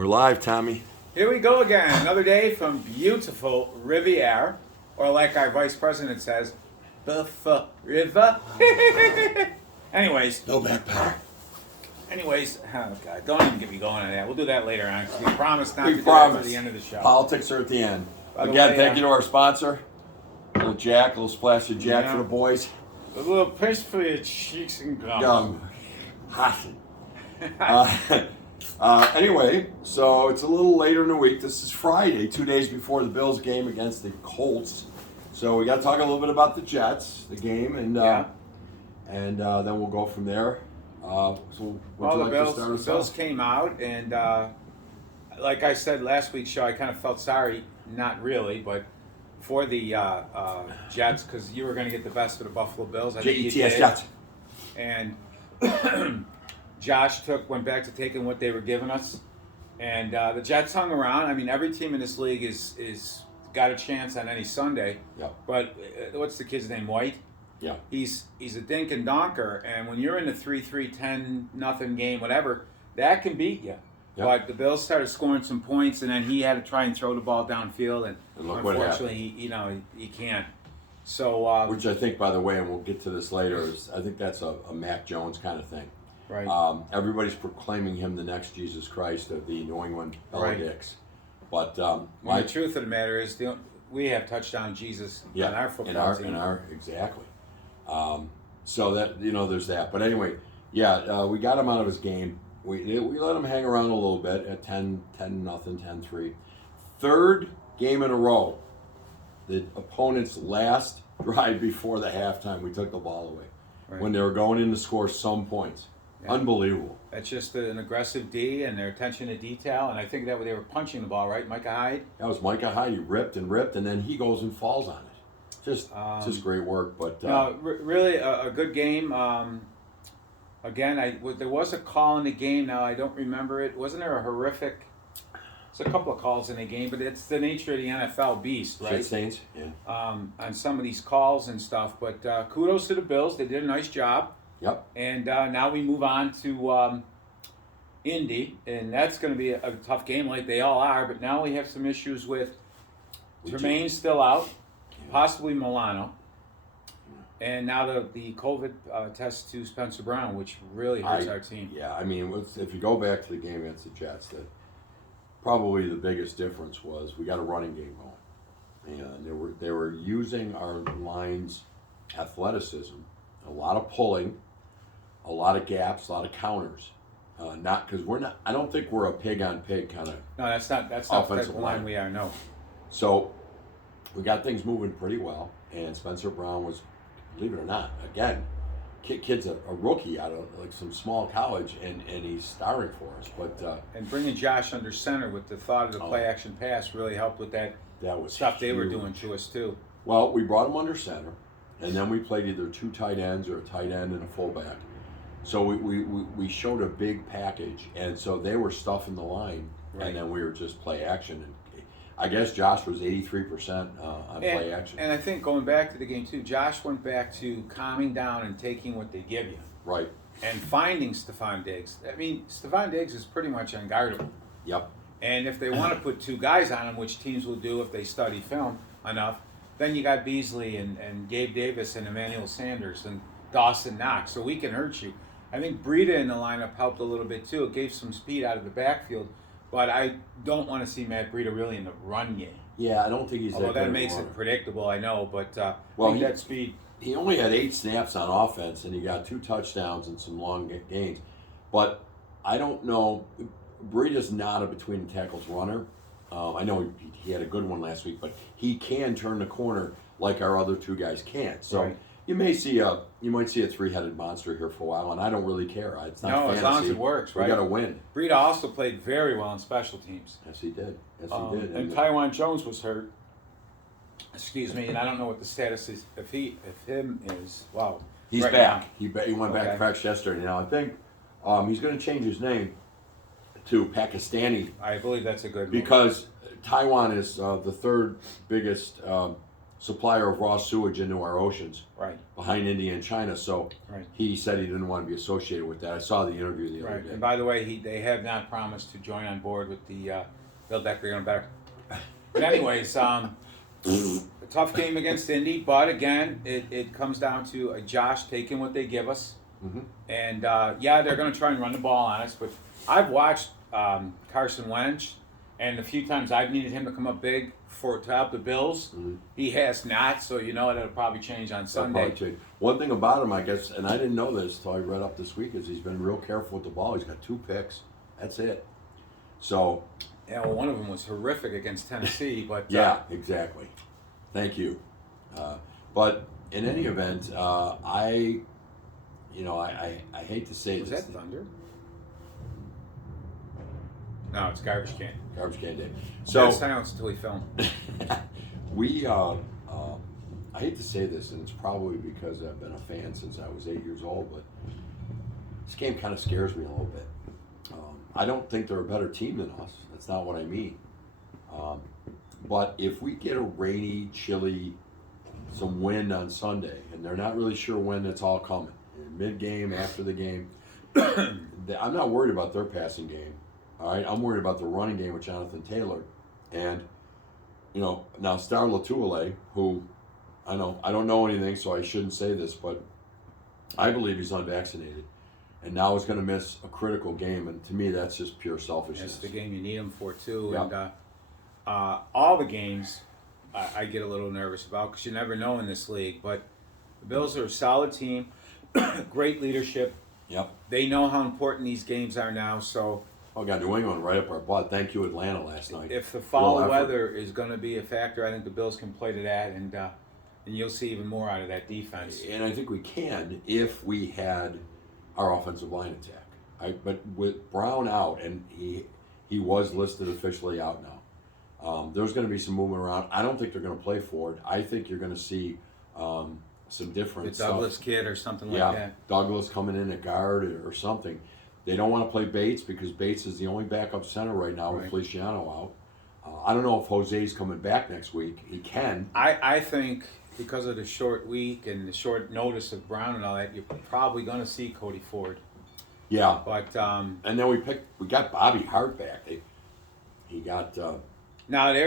We're live, Tommy. Here we go again. Another day from beautiful Riviera, or like our vice president says, Buff River. Anyways, No backpack. oh God, don't even get me going on that. We'll do that later on. 'Cause we promised not to do that promise. at the end of the show. Politics are at the end. By the Again, way, thank you to our sponsor. Little Jack, little splash of Jack Yeah. for the boys. A little piss for your cheeks and gums. Hassan. Anyway, so it's a little later in the week. This is Friday, 2 days before the Bills game against the Colts. So we got to talk a little bit about the Jets, the game, and then we'll go from there. So would you like to start us the Bills off? came out, and like I said last week's show, I kind of felt sorry, not really, but for the Jets, because you were going to get the best of the Buffalo Bills. I think you Jets, did. Jets. And Josh went back to taking what they were giving us, and the Jets hung around. I mean, every team in this league is got a chance on any Sunday. Yep. But what's the kid's name? White. Yeah. He's a dink and donker, and when you're in the 3-3, 10-0 game, whatever, that can beat you. Yep. But the Bills started scoring some points, and then he had to try and throw the ball downfield, and look what happened. unfortunately, he can't. So Which I think, by the way, and we'll get to this later, is I think that's a Mac Jones kind of thing. right. Everybody's proclaiming him the next Jesus Christ of the New England Right. Dicks. But Well, the truth of the matter is, we have touchdown Jesus on our football team. Exactly. So that there's that. But anyway, we got him out of his game. We let him hang around a little bit at 10-0, 10-3. Third game in a row. The opponent's last drive before the halftime, we took the ball away Right. when they were going in to score some points. Yeah. Unbelievable. That's just an aggressive D and their attention to detail, and I think that they were punching the ball, right? Micah Hyde. That was Micah Hyde. He ripped, and then he goes and falls on it. Just great work. But No, really a good game. Again, there was a call in the game. Now I don't remember it. Wasn't there a horrific? There's a couple of calls in the game, but it's the nature of the NFL beast, right? Shit stains. Yeah. On some of these calls and stuff. But kudos to the Bills. They did a nice job. Yep. And now we move on to Indy, and that's going to be a tough game, like they all are. But now we have some issues with Tremaine's still out, possibly Milano, and now the COVID test to Spencer Brown, which really hurts our team. Yeah, I mean, if you go back to the game against the Jets, probably the biggest difference was we got a running game going, and they were using our line's athleticism, a lot of pulling, a lot of gaps, a lot of counters. Not because we're not. I don't think we're a pig on pig kind of. No, that's not the type Offensive of line line. we are. No. So we got things moving pretty well, and Spencer Brown was, believe it or not, again, kid's a rookie out of like some small college, and he's starring for us. But And bringing Josh under center with the thought of the play action pass really helped with that was stuff they were huge. doing to us too. Well, we brought him under center, and then we played either two tight ends or a tight end and a fullback. So we showed a big package, and so they were stuffing the line, Right. and then we were just play action. And I guess Josh was 83% on play action. And I think going back to the game too, Josh went back to calming down and taking what they give you. Right. And finding Stephon Diggs. I mean, Stephon Diggs is pretty much unguardable. Yep. And if they want to put two guys on him, which teams will do if they study film enough, then you got Beasley and Gabe Davis and Emmanuel Sanders and Dawson Knox, so we can hurt you. I think Breida in the lineup helped a little bit too. It gave some speed out of the backfield, but I don't want to see Matt Breida really in the run game. Yeah, I don't think he's Although that good that of a makes runner. it predictable, I know, but Well, that speed. He only had 8 snaps on offense, and he got 2 touchdowns and some long gains. But I don't know. Breida's not a between the tackles runner. I know he had a good one last week, but he can turn the corner like our other 2 guys can't. So Right. you might see a 3-headed monster here for a while, and I don't really care. It's not fantasy. As long as it works, right? We got to win. Breida also played very well in special teams. Yes, he did. Yes, he did. And Tywan Jones was hurt. Excuse me, and I don't know what the status is if him is. Wow. He's right back. now. He went back Okay. to practice yesterday. Now I think he's going to change his name to Pakistani I believe that's a good move. because Taiwan is the third biggest supplier of raw sewage into our oceans Right. behind India and China. So Right. he said he didn't want to be associated with that. I saw the interview the other Right. day. And by the way, they have not promised to join on board with the Build Back Bigger and Better. But anyways, a tough game against Indy, but again, it comes down to Josh taking what they give us. Mhm. And yeah, they're going to try and run the ball on us, but I've watched Carson Wentz, and a few times I've needed him to come up big to help the Bills. Mhm. He has not, so you know that'll probably change on That'll Sunday. probably change. One thing about him, I guess, and I didn't know this until I read up this week, is he's been real careful with the ball. He's got 2 picks. That's it. So, Yeah, well, one of them was horrific against Tennessee, but yeah, exactly. Thank you. But in any event, I hate to say was this. that Thunder? No, it's garbage can. Garbage can day. So So silence until we film. we, I hate to say this, and it's probably because I've been a fan since I was 8 years old, but this game kind of scares me a little bit. I don't think they're a better team than us. That's not what I mean. But if we get a rainy, chilly, some wind on Sunday, and they're not really sure when it's all coming, mid-game, after the game, I'm not worried about their passing game. All right, I'm worried about the running game with Jonathan Taylor, and now Star Latuile, who I don't know anything, so I shouldn't say this, but I believe he's unvaccinated, and now is going to miss a critical game, and to me, that's just pure selfishness. It's the game you need him for too, Yeah. and all the games I get a little nervous about because you never know in this league. But the Bills are a solid team, great leadership. Yep. They know how important these games are now. So Oh, got New England right up our butt. Thank you, Atlanta, last night. if the fall Real effort. weather is going to be a factor, I think the Bills can play to that, and you'll see even more out of that defense. And I think we can if we had our offensive line attack. But with Brown out, and he was listed officially out now. There's going to be some movement around. I don't think they're going to play Ford. I think you're going to see some different The stuff. Douglas kid or something Yeah, like that. Douglas coming in at guard or something. They don't want to play Bates because Bates is the only backup center right now with Right. Feliciano out. I don't know if Jose's coming back next week. He can. I think because of the short week and the short notice of Brown and all that, you're probably going to see Cody Ford. Yeah. But And then we got Bobby Hart back. He got now there.